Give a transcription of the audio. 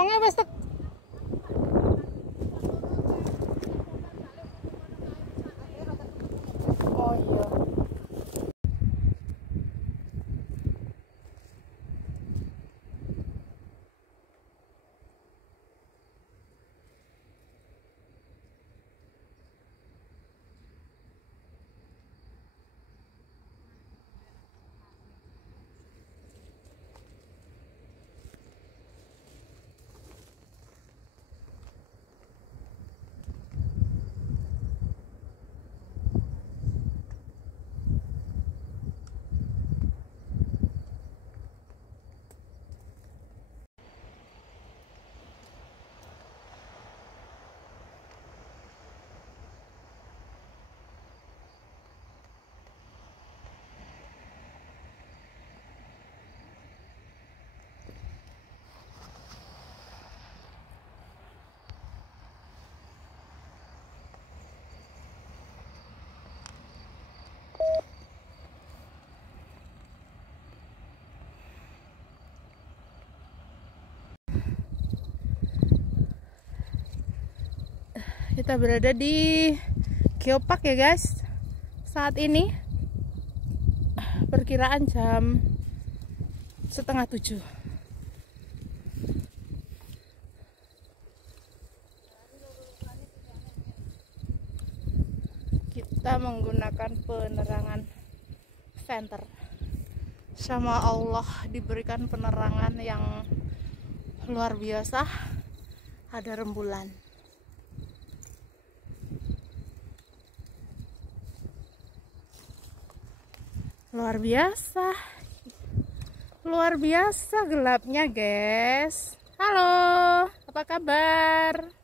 Wonge wis tek. Oh iya. Kita berada di Geopark ya guys. Saat ini perkiraan jam 6:30. Kita menggunakan penerangan senter. Sama Allah diberikan penerangan yang luar biasa. Ada rembulan. Luar biasa gelapnya guys. Halo, apa kabar?